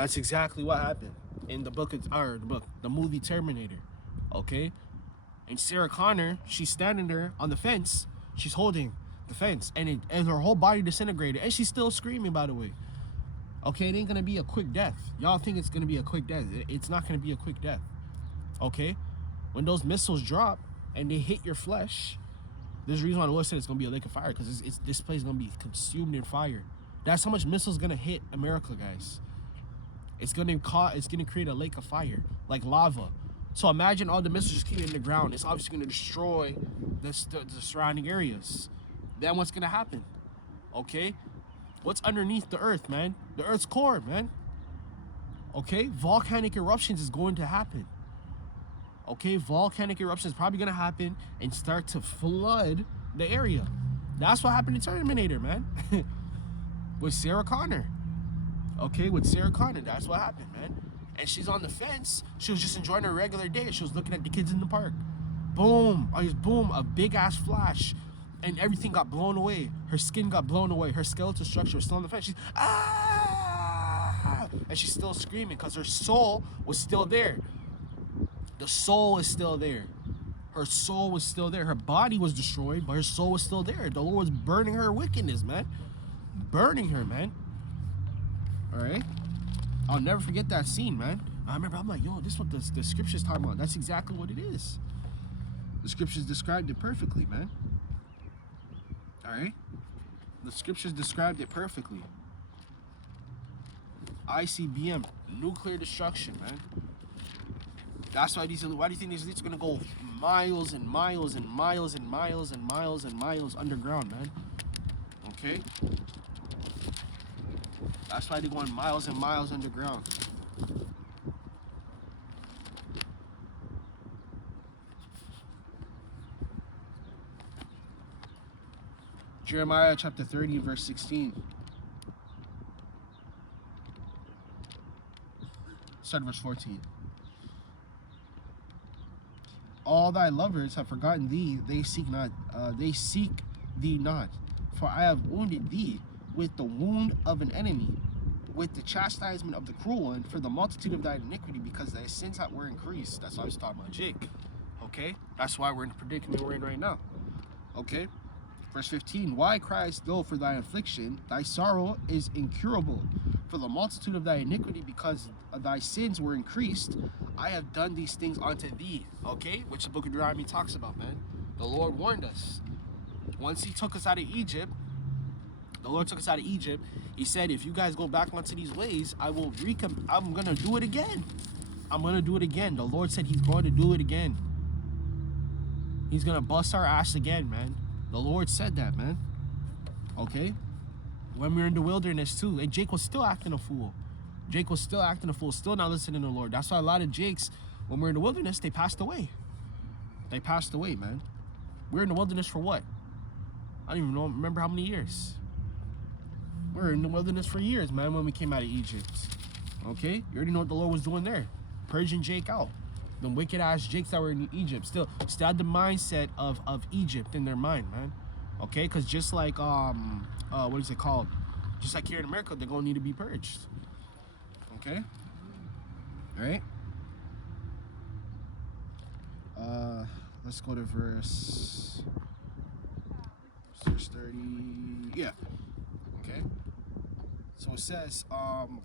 That's exactly what happened in the book, the movie Terminator. Okay, and Sarah Connor, she's standing there on the fence. She's holding the fence, and her whole body disintegrated, and she's still screaming. By the way, okay, it ain't gonna be a quick death. Y'all think it's gonna be a quick death? It's not gonna be a quick death. Okay, when those missiles drop and they hit your flesh, there's a reason why the Lord said it's gonna be a lake of fire, because this place is gonna be consumed in fire. That's how much missiles gonna hit America, guys. It's gonna create a lake of fire, like lava. So imagine all the missiles just keep hitting the ground. It's obviously gonna destroy the surrounding areas. Then what's gonna happen? Okay, what's underneath the earth, man? The earth's core, man. Okay, volcanic eruptions is going to happen. Okay, volcanic eruptions is probably gonna happen and start to flood the area. That's what happened in Terminator, man. With Sarah Connor. Okay, with Sarah Connor, that's what happened, man. And she's on the fence. She was just enjoying her regular day. She was looking at the kids in the park. Boom, boom, a big ass flash, and everything got blown away. Her skin got blown away. Her skeletal structure was still on the fence. She's and she's still screaming because her soul was still there. The soul is still there. Her soul was still there. Her body was destroyed, but her soul was still there. The Lord was burning her wickedness, man. Burning her, man. All right? I'll never forget that scene, man. I remember, I'm like, yo, this is what the scripture's talking about. That's exactly what it is. The scriptures described it perfectly, man. All right? The scriptures described it perfectly. ICBM, nuclear destruction, man. That's why why do you think these elites are gonna go miles and miles and miles and miles and miles and miles underground, man? Okay? That's why they're going miles and miles underground. Jeremiah chapter 30, verse 16. Start verse 14. All thy lovers have forgotten thee, they seek thee not. For I have wounded thee with the wound of an enemy, with the chastisement of the cruel one, for the multitude of thy iniquity, because thy sins were increased. That's why I was talking about Jake. Okay? That's why we're in the predicament we're in right now. Okay? Verse 15, why criest thou for thy affliction? Thy sorrow is incurable. For the multitude of thy iniquity, because thy sins were increased, I have done these things unto thee. Okay? Which the book of Deuteronomy talks about, man. The Lord warned us. Once he took us out of Egypt, the Lord took us out of Egypt, he said, if you guys go back onto these ways, I'm going to do it again. I'm going to do it again. The Lord said he's going to do it again. He's going to bust our ass again, man. The Lord said that, man. Okay? When we were in the wilderness, too. And Jake was still acting a fool. Jake was still acting a fool, still not listening to the Lord. That's why a lot of Jakes, when we were in the wilderness, they passed away. They passed away, man. We were in the wilderness for what? I don't even remember how many years. We were in the wilderness for years, man, when we came out of Egypt. Okay? You already know what the Lord was doing there. Purging Jake out. The wicked-ass Jakes that were in Egypt still had the mindset of Egypt in their mind, man. Okay? Because just like, what is it called? Just like here in America, they're going to need to be purged. Okay? All right? Let's go to verse 30. Yeah. Okay. So it says,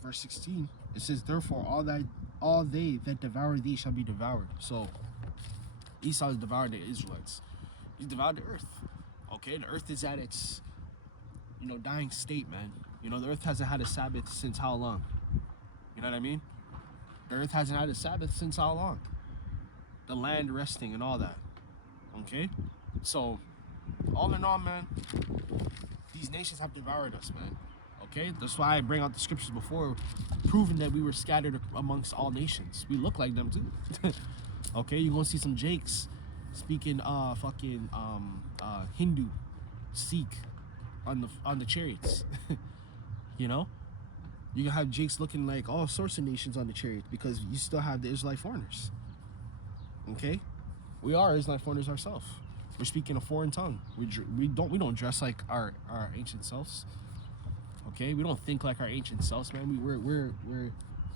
verse 16, it says, therefore all they that devour thee shall be devoured. So Esau has devoured the Israelites. He's devoured the earth. Okay, the earth is at its, dying state, man. The earth hasn't had a Sabbath since how long? You know what I mean? The earth hasn't had a Sabbath since how long? The land resting and all that. Okay? So, all in all, man, these nations have devoured us, man. Okay? That's why I bring out the scriptures before, proving that we were scattered amongst all nations. We look like them, too. Okay? You're going to see some Jakes speaking Hindu, Sikh on the chariots. You know? You can have Jakes looking like all sorts of nations on the chariots because you still have the Israelite foreigners. Okay? We are Israelite foreigners ourselves. We're speaking a foreign tongue. We don't dress like our ancient selves. Okay? We don't think like our ancient selves, man.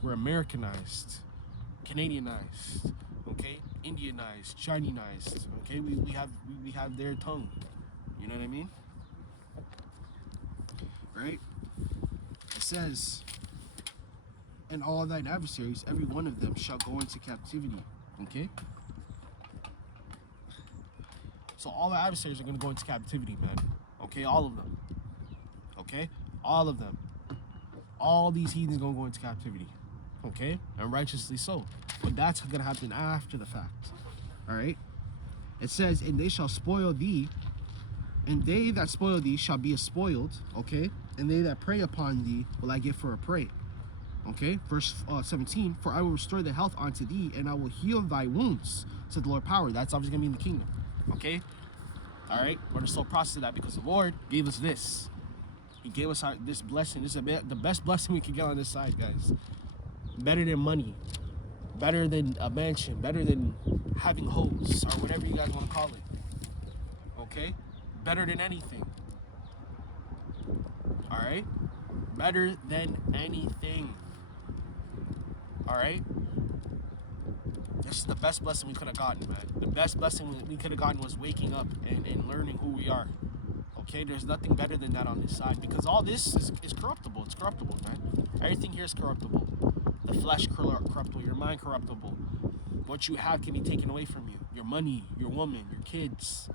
We're Americanized, Canadianized, okay, Indianized, Chinese-ized, okay. We have their tongue. You know what I mean? Right? It says, and all thine adversaries, every one of them shall go into captivity. Okay? So all the adversaries are going to go into captivity, man. Okay? All of them. Okay? All of them. All these heathens are going to go into captivity. Okay? And righteously so. But that's going to happen after the fact. Alright? It says, and they shall spoil thee, and they that spoil thee shall be spoiled. Okay? And they that prey upon thee will I give for a prey. Okay, verse 17, for I will restore the health unto thee, and I will heal thy wounds, said the Lord power. That's obviously going to be in the kingdom. Okay? Alright? We're in the slow process of that because the Lord gave us this. He gave us this blessing. This is the best blessing we can get on this side, guys. Better than money. Better than a mansion. Better than having hoes, or whatever you guys want to call it. Okay? Better than anything. Alright? Better than anything. Alright? This is the best blessing we could have gotten, man. The best blessing we could have gotten was waking up and learning who we are. Okay? There's nothing better than that on this side, because all this is corruptible. It's corruptible, man. Everything here is corruptible. The flesh corruptible. Your mind corruptible. What you have can be taken away from you. Your money, your woman, your kids,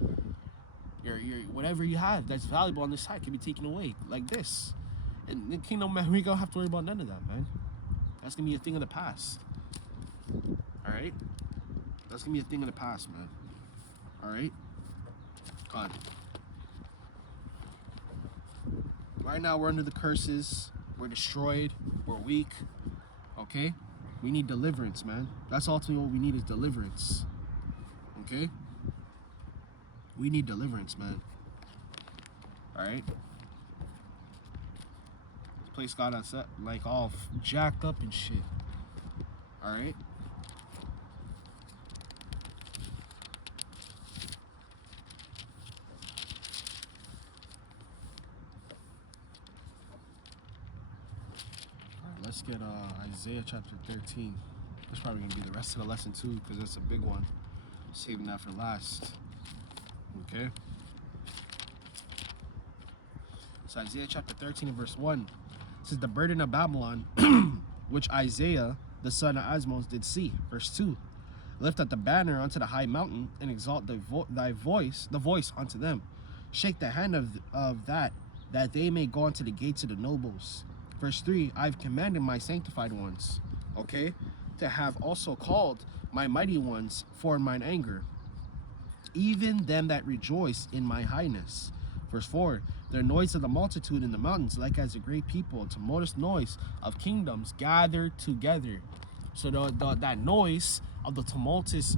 your whatever you have that's valuable on this side can be taken away like this. And the kingdom, man, we don't have to worry about none of that, man. That's gonna be a thing of the past. Alright? That's gonna be a thing of the past, man. Alright? God. Right now we're under the curses. We're destroyed. We're weak. Okay? We need deliverance, man. That's ultimately what we need, is deliverance. Okay? We need deliverance, man. Alright? Place got us like all jacked up and shit. Alright? Alright, let's get Isaiah chapter 13. That's probably gonna be the rest of the lesson too, because that's a big one. Saving that for last. Okay? So Isaiah chapter 13 and verse 1. It says, the burden of Babylon, which Isaiah, the son of Asmos, did see. Verse 2. Lift up the banner unto the high mountain, and exalt the voice unto them. Shake the hand of that they may go unto the gates of the nobles. Verse 3. I've commanded my sanctified ones, okay, to have also called my mighty ones for mine anger, even them that rejoice in my highness. Verse 4. The noise of the multitude in the mountains, like as a great people, tumultuous noise of kingdoms gathered together. So that noise of the tumultuous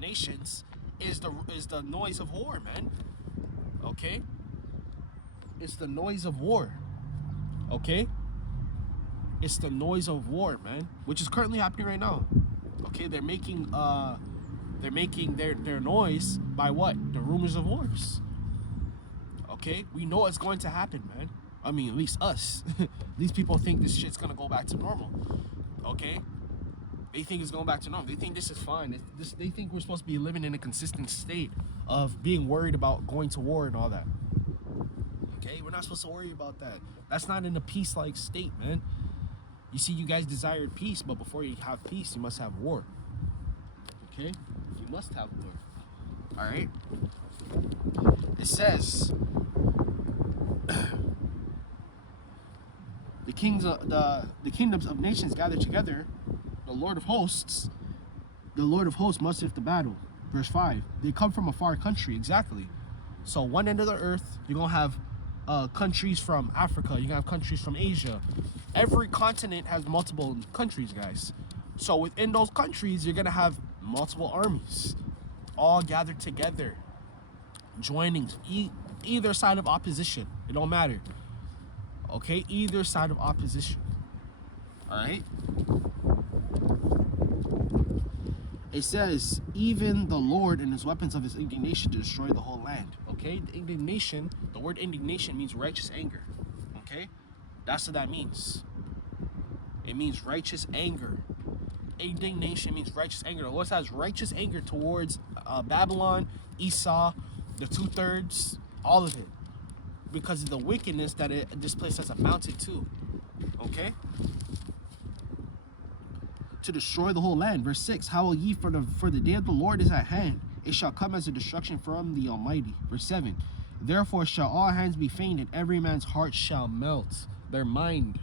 nations is the noise of war, man. Okay? It's the noise of war. Okay? It's the noise of war, man, which is currently happening right now. Okay? They're making their noise by what? The rumors of wars. Okay, we know it's going to happen, man. I mean, at least us. These people think this shit's gonna go back to normal. Okay, they think it's going back to normal. They think this is fine. They think we're supposed to be living in a consistent state of being worried about going to war and all that. Okay, we're not supposed to worry about that. That's not in a peace-like state, man. You see, you guys desired peace, but before you have peace, you must have war. Okay, you must have war. All right. It says, the kingdoms of nations gather together. The Lord of hosts must lift the battle. Verse 5. They come from a far country. Exactly. So one end of the earth, you're gonna have countries from Africa. You're gonna have countries from Asia. Every continent has multiple countries, guys. So within those countries, you're gonna have multiple armies, all gathered together, joining either side of opposition. It don't matter. Okay, either side of opposition. All right. It says, even the Lord and his weapons of his indignation to destroy the whole land. Okay, the indignation, the word indignation means righteous anger. Okay, that's what that means. It means righteous anger. Indignation means righteous anger. The Lord has righteous anger towards Babylon, Esau, the 2/3, all of it, because of the wickedness that this place has amounted to. Okay? To destroy the whole land. Verse 6, howl ye, for the day of the Lord is at hand. It shall come as a destruction from the Almighty. Verse 7, therefore shall all hands be faint, and every man's heart shall melt. Their mind.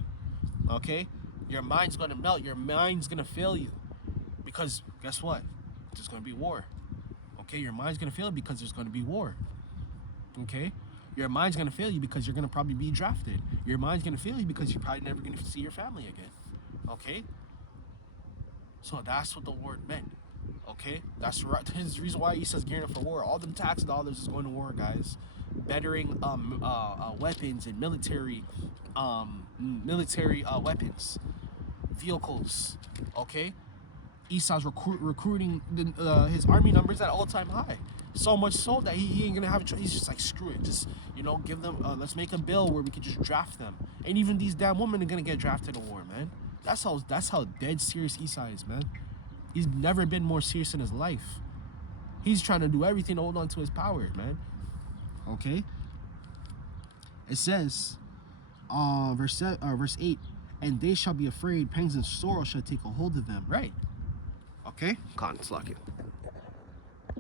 Okay? Your mind's going to melt. Your mind's going to fail you. Because guess what? There's going to be war. Okay? Your mind's going to fail because there's going to be war. Okay? Your mind's going to fail you because you're going to probably be drafted. Your mind's going to fail you because you're probably never going to see your family again. Okay? So that's what the Lord meant. Okay? That's his reason why he says gearing up for war. All them tax dollars is going to war, guys. Bettering weapons and military weapons, vehicles. Okay? Esau's recruiting his army numbers at all-time high. So much so that he ain't gonna have a choice. He's just like, screw it. Just, give them, let's make a bill where we can just draft them. And even these damn women are gonna get drafted to war, man. That's how dead serious Esau is, man. He's never been more serious in his life. He's trying to do everything to hold on to his power, man. Okay? It says, verse 8, and they shall be afraid, pangs and sorrow shall take a hold of them. Right. Okay? Con, it's lucky.